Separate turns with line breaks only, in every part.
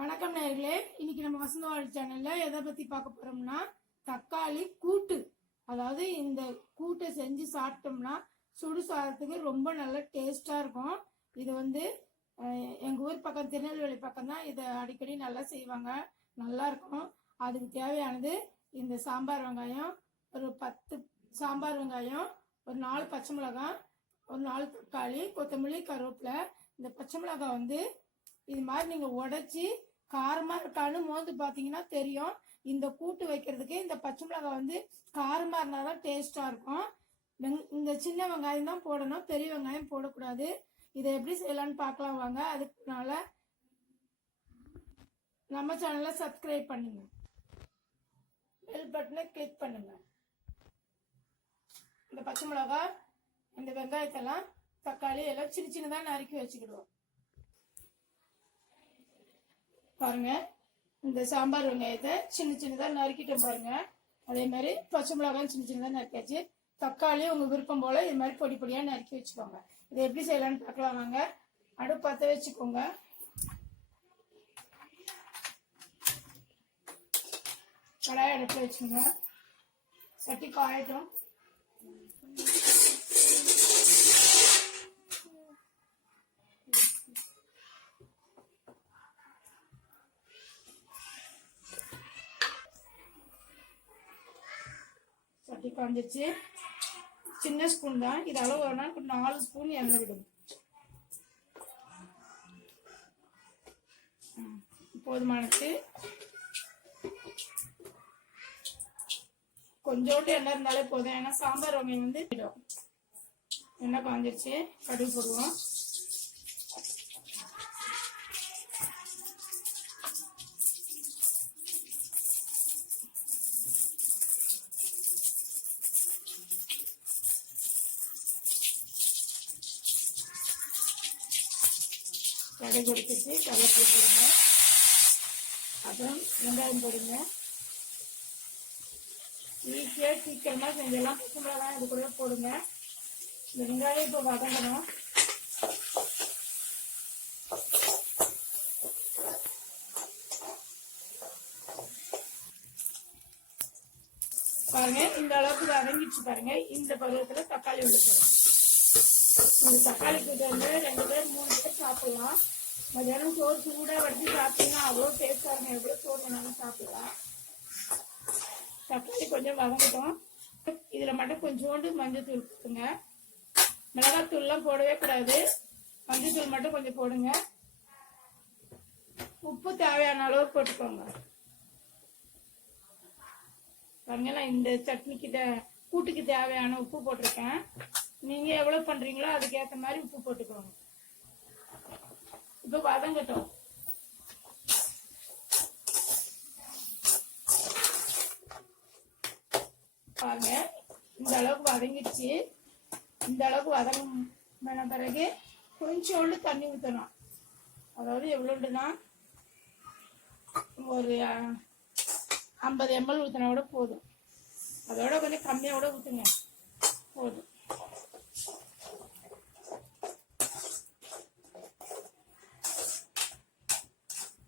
வணக்கம் நேர்களே. இன்னைக்கு நம்ம வசந்தவாழி சேனல்ல எதை பத்தி பார்க்க போறோம்னா தக்காளி கூட்டு. அதாவது இந்த கூட்டை செஞ்சு சாப்பிட்டோம்னா சுடு சாதத்துக்கு ரொம்ப நல்ல டேஸ்டா இருக்கும். இது வந்து எங்க ஊர் பக்கம் திருநெல்வேலி பக்கம் தான் இதை அடிக்கடி நல்லா செய்வாங்க. நல்லா இருக்கும். அதுக்கு தேவையானது இந்த சாம்பார் வெங்காயம் ஒரு பத்து சாம்பார் வெங்காயம் ஒரு நாலு பச்சை மிளகாய் ஒரு நாலு தக்காளி கொத்தமல்லி கருவேப்பிலை. இந்த பச்சை மிளகாய் வந்து இது மாதிரி நீங்க உடைச்சி காரமா இருக்கான்னு மோந்து பாத்தீங்கன்னா தெரியும். இந்த கூட்டு வைக்கிறதுக்கு இந்த பச்சை மிளகாய் வந்து காரமா இருந்தாதான் டேஸ்டா இருக்கும். வெங்- இந்த சின்ன வெங்காயம் தான் போடணும். பெரிய வெங்காயம் போடக்கூடாது. இதை எப்படி செய்யலாம்னு பார்க்கலாம் வாங்க. அதுக்குனால நம்ம சேனலை சப்ஸ்கிரைப் பண்ணுங்க. பெல் பட்டனை கிளிக் பண்ணுங்க. இந்த பச்சை மிளகாய் இந்த வெங்காயத்தெல்லாம் தக்காளி எல்லாம் சின்ன சின்னதாக நறுக்கி வச்சுக்கிடுவோம். பாருங்க. இந்த சாம்பார் வெங்காயத்தை சின்ன சின்னதாக நறுக்கிட்டோம் பாருங்க. அதே மாதிரி பச்சை மிளகாயும் சின்ன சின்னதாக நறுக்காச்சு தக்காளி உங்கள் விருப்பம் போல் இது மாதிரி பொடி பொடியாக நறுக்கி வச்சுக்கோங்க. இதை எப்படி செய்யலாம்னு பார்க்கலாம் வாங்க. அடுப்பு பற்ற வச்சுக்கோங்க. கடாய் அடுப்பு வச்சுக்கோங்க. சட்டி காயட்டும் சட்டி காஞ்சிச்சு சின்ன ஸ்பூன் தான். இது அளவு வேணா ஒரு நாலு ஸ்பூன் எண்ணெய் விடும். போதுமானது கொஞ்சோண்டு எண்ணெய் இருந்தாலே போதும். ஏன்னா சாம்பார் வெங்காயம் வந்து விடும் எண்ணெய் காஞ்சிருச்சு. கடுகு போடுவோம். கடுகு கொடுத்துட்டு கருவேப்பிலை போடுங்க அப்புறம் வெங்காயம் போடுங்க. ஈஸியாக சீக்கிரமாக செஞ்செல்லாம் பச்சை மிளகாய் இதுக்குள்ளே போடுங்க. வெங்காயம் இப்போ வதங்கணும். பாருங்க இந்த அளவுக்கு வதங்கிடுச்சு பாருங்க. இந்த பருவத்தில் தக்காளி உள்ள போடுங்க இந்த தக்காளி கூட்டு வந்து ரெண்டு பேர் மூணு பேர் சாப்பிடலாம். மதியானம் சோறு சூடாக வடிச்சு சாப்பிட்டீங்கன்னா அவ்வளோ டேஸ்ட்டாக இருக்கும். எவ்வளோ சோறு வேணாலும் சாப்பிடலாம். தக்காளி கொஞ்சம் வதங்கட்டும். இதில் மட்டும் கொஞ்சோண்டு மஞ்சள் தூள் போட்டுங்க மிளகாத்தூள்லாம் போடவே கூடாது. மஞ்சள் தூள் மட்டும் கொஞ்சம் போடுங்க. உப்பு தேவையான அளவு போட்டுக்கோங்க. பாருங்க நான் இந்த சட்னிக்கு தே- கூட்டுக்கு தேவையான உப்பு போட்டிருக்கேன். நீங்க எவ்வளவு பண்றீங்களோ அதுக்கேற்ற மாதிரி உப்பு போட்டுக்கோங்க. இப்போ வதங்கட்டும். பாருங்க இந்த அளவுக்கு வதங்கிடுச்சு. இந்த அளவுக்கு வதங்கின பிறகு கொஞ்சோண்டு தண்ணி ஊற்றணும் அதாவது எவ்வளோண்டுனா ஒரு ஐம்பது எம்எல் ஊற்றினா கூட போதும். அதோட கொஞ்சம் கம்மியாக கூட ஊற்றுங்க போதும்.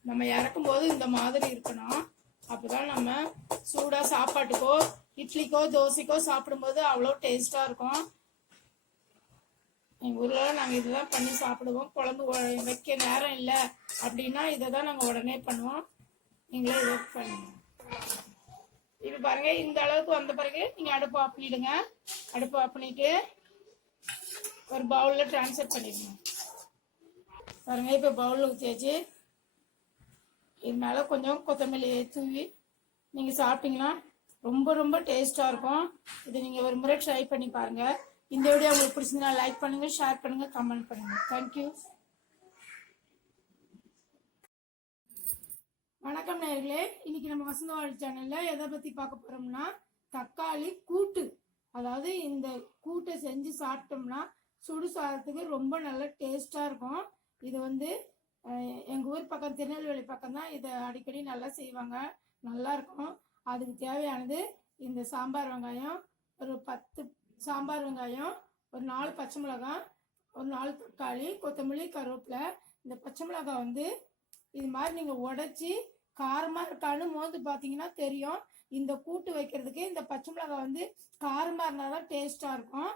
நம்ம இறக்கும் போது இந்த மாதிரி இருக்கணும். அப்போதான் நம்ம சூடாக சாப்பாட்டுக்கோ இட்லிக்கோ தோசைக்கோ சாப்பிடும்போது அவ்வளோ டேஸ்ட்டாக இருக்கும். எங்கள் ஊரில் நாங்கள் இதை இதுதான் பண்ணி சாப்பிடுவோம். குழம்பு வ- வைக்க நேரம் இல்லை அப்படின்னா இதை தான் நாங்கள் உடனே பண்ணுவோம். நீங்களே இதை பண்ணுவோம் இது பாருங்க இந்த அளவுக்கு வந்த பிறகு நீங்கள் அடுப்பு ஆஃப் பண்ணிடுங்க. அடுப்பு ஆஃப் பண்ணிட்டு ஒரு பவுலில் ட்ரான்ஸ்ஃபர் பண்ணிடுங்க. பாருங்க இப்போ பவுலுக்கு ஊற்றியாச்சு இது மேலே கொஞ்சம் கொத்தமல்லி தூவி நீங்கள் சாப்பிட்டீங்கன்னா ரொம்ப ரொம்ப டேஸ்ட்டாக இருக்கும். இதை நீங்கள் ஒரு முறை ட்ரை பண்ணி பாருங்கள் இந்த வீடியோ உங்களுக்கு பிடிச்சிருந்தா லைக் பண்ணுங்கள் ஷேர் பண்ணுங்கள் கமெண்ட் பண்ணுங்கள் தேங்க்யூ வணக்கம் நேர்களே. இன்னைக்கு நம்ம வசந்தவாழி சேனல்ல எதை பத்தி பார்க்க போறோம்னா தக்காளி கூட்டு. அதாவது இந்த கூட்டை செஞ்சு சாப்பிட்டோம்னா சுடு சாதத்துக்கு ரொம்ப நல்ல டேஸ்டா இருக்கும். இது வந்து எங்கள் ஊர் பக்கம் திருநெல்வேலி பக்கம் தான் இதை அடிக்கடி நல்லா செய்வாங்க. நல்லா இருக்கும். அதுக்கு தேவையானது இந்த சாம்பார் வெங்காயம் ஒரு பத்து சாம்பார் வெங்காயம் ஒரு நாலு பச்சை மிளகாய் ஒரு நாலு தக்காளி கொத்தமல்லி கருவேப்பிலை. இந்த பச்சை மிளகாய் வந்து இது மாதிரி நீங்கள் உடச்சி காரமாக இருக்கான்னு மோந்து பார்த்தீங்கன்னா தெரியும். இந்த கூட்டு வைக்கிறதுக்கு இந்த பச்சை மிளகாய் வந்து காரமாக இருந்தால் தான் டேஸ்ட்டாக இருக்கும்.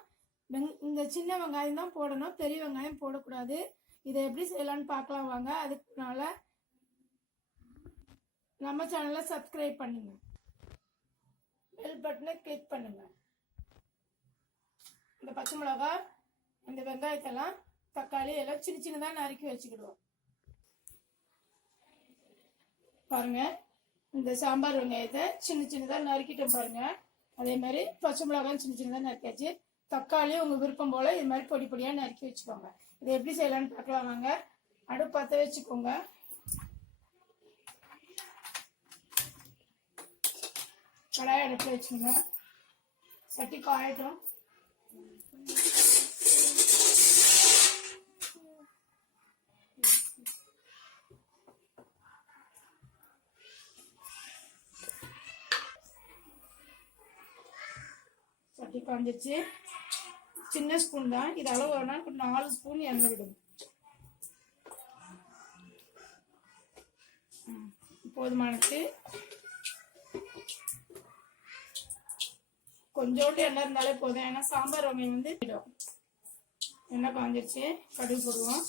வெங் இந்த சின்ன வெங்காயம் தான் போடணும். பெரிய வெங்காயம் போடக்கூடாது. இதை எப்படி செய்யலாம்னு பார்க்கலாம் வாங்க. அதுக்குனால நம்ம சேனலை சப்ஸ்கிரைப் பண்ணுங்க. பெல் பட்டனை கிளிக் பண்ணுங்க. இந்த பச்சை மிளகா இந்த வெங்காயத்தெல்லாம் தக்காளி எல்லாம் சின்ன சின்னதாக நறுக்கி வச்சுக்கிடுவோம். பாருங்க. இந்த சாம்பார் வெங்காயத்தை சின்ன சின்னதாக நறுக்கிட்டோம் பாருங்க. அதே மாதிரி பச்சை மிளகாய் சின்ன சின்னதாக நறுக்காச்சு தக்காளி உங்கள் விருப்பம் போல் இது மாதிரி பொடி பொடியாக நறுக்கி வச்சுக்கோங்க. இதை எப்படி செய்யலாம்னு பார்க்கலாம் வாங்க. அடுப்பு பற்ற வச்சுக்கோங்க. கடாயை அடுப்பில் வச்சுக்கோங்க. சட்டி காயட்டும். சட்டி காஞ்சிச்சு சின்ன ஸ்பூன் தான். இது அளவு வேணா ஒரு நாலு ஸ்பூன் எண்ணெய் விடும். போதுமானது கொஞ்சோண்டு எண்ணெய் இருந்தாலே போதும். ஏன்னா சாம்பார் வகை வந்து விடும். எண்ணெய் காஞ்சிருச்சு. கடுகு போடுவோம்.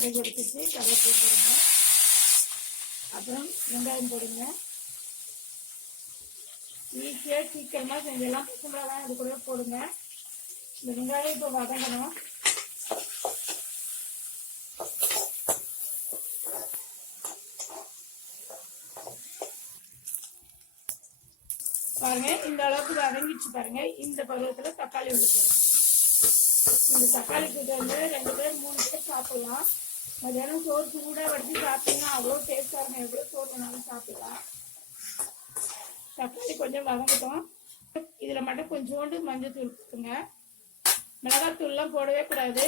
கடுகு எடுத்துச்சு கருவேப்பிலை போடுங்க அப்புறம் வெங்காயம் போடுங்க. ஈஸியாக சீக்கிரமாக செஞ்செல்லாம் பச்சை மிளகாய் இது கூட போடுங்க. இந்த வெங்காயம் இப்போ வதங்கணும். பாருங்க இந்த அளவுக்கு வதங்கிச்சு பாருங்க. இந்த பருவத்தில் தக்காளி உள்ள போடுங்க. இந்த தக்காளி கூட்டு வந்து ரெண்டு பேர் மூணு பேர் சாப்பிடலாம். மத்தியானம் சோறு சூடாக வச்சு சாப்பிட்டீங்கன்னா அவ்வளோ டேஸ்ட்டாக இருக்கும். எவ்வளோ சோறு வேணாலும் சாப்பிடலாம். தக்காளி கொஞ்சம் வதங்கட்டும். இதில் மட்டும் கொஞ்சோண்டு மஞ்சள் தூள் போட்டுங்க. மிளகாத்தூள்லாம் போடவே கூடாது.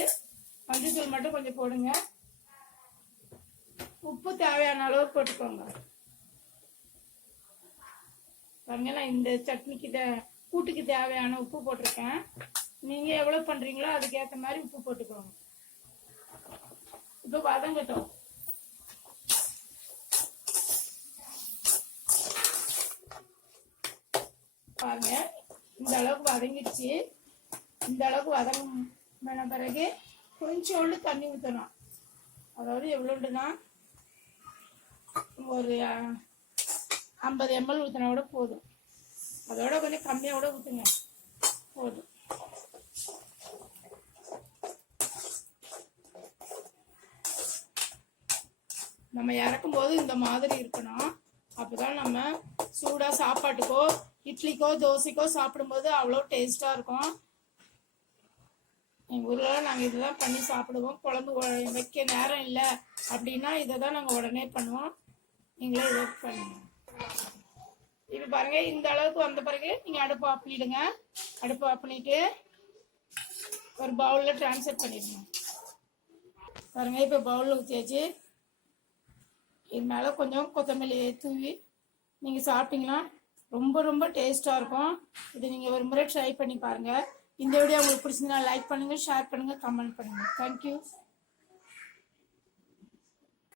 மஞ்சள் தூள் மட்டும் கொஞ்சம் போடுங்க. உப்பு தேவையான அளவு போட்டுக்கோங்க. பாருங்க நான் இந்த சட்னிக்கு தே கூட்டுக்கு தேவையான உப்பு போட்டிருக்கேன். நீங்கள் எவ்வளோ பண்ணுறீங்களோ அதுக்கேற்ற மாதிரி உப்பு போட்டுக்கோங்க. இப்போ வதங்கட்டும் பாருங்க இந்த அளவுக்கு வதங்கிடுச்சு. இந்த அளவுக்கு வதங்கின பிறகு கொஞ்சோண்டு தண்ணி ஊற்றணும் அதாவது எவ்வளோண்டுனா ஒரு ஐம்பது எம்எல் ஊற்றினா கூட போதும். அதோட கொஞ்சம் கம்மியாக கூட ஊற்றுங்க போதும். நம்ம இறக்கும் போது இந்த மாதிரி இருக்கணும் அப்பதான் நம்ம சூடா சாப்பாட்டுக்கோ இட்லிக்கோ தோசைக்கோ சாப்பிடும்போது அவ்வளோ டேஸ்டா இருக்கும். எங்கள் ஊரில் நாங்கள் இதுதான் பண்ணி சாப்பிடுவோம். குழம்பு வைக்க நேரம் இல்லை அப்படின்னா இதை தான் நாங்கள் உடனே பண்ணுவோம். நீங்களே இதை பண்ணுங்க. இது பாருங்க இந்த அளவுக்கு வந்த பிறகு நீங்கள் அடுப்பு ஆஃப் பண்ணிடுங்க. அடுப்பு ஆஃப் பண்ணிட்டு ஒரு பவுலில் ட்ரான்ஸ்ஃபர் பண்ணிடுங்க. பாருங்க இப்போ பவுலில் ஊற்றியாச்சு இது மேலே கொஞ்சம் கொத்தமல்லி தூவி நீங்கள் சாப்பிட்டீங்கன்னா ரொம்ப ரொம்ப டேஸ்ட்டாக இருக்கும். இது நீங்கள் ஒரு முறை ட்ரை பண்ணி பாருங்கள் இந்த வீடியோ உங்களுக்கு பிடிச்சிருந்தா லைக் பண்ணுங்கள் ஷேர் பண்ணுங்கள் கமெண்ட் பண்ணுங்கள் தேங்க்யூ